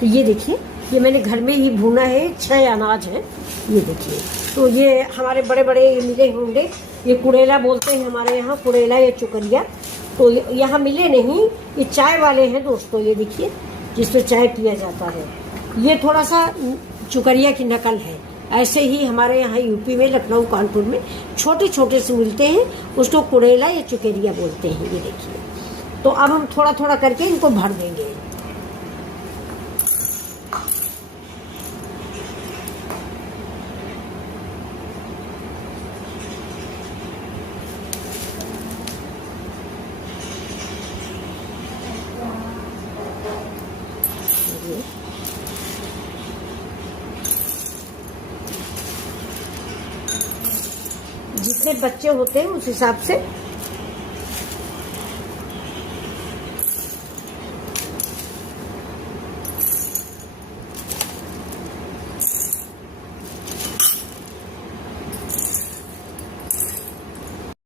तो ये देखिए, ये मैंने घर में ही भूना है, 6 अनाज है। ये देखिए, तो ये हमारे बड़े बड़े मिले होंगे, ये कुड़ेला बोलते हैं हमारे यहाँ, कुड़ेला या चुकरिया। तो यहाँ मिले नहीं, ये चाय वाले हैं दोस्तों। ये देखिए, जिसमें चाय पिया जाता है। ये थोड़ा सा चुकरिया की नकल है। ऐसे ही हमारे यहाँ यूपी में, लखनऊ, कानपुर में छोटे छोटे से मिलते हैं, उसको कुड़ेला या चुकरिया बोलते हैं। ये देखिए, तो अब हम थोड़ा थोड़ा करके इनको भर देंगे। जितने बच्चे होते हैं उस हिसाब से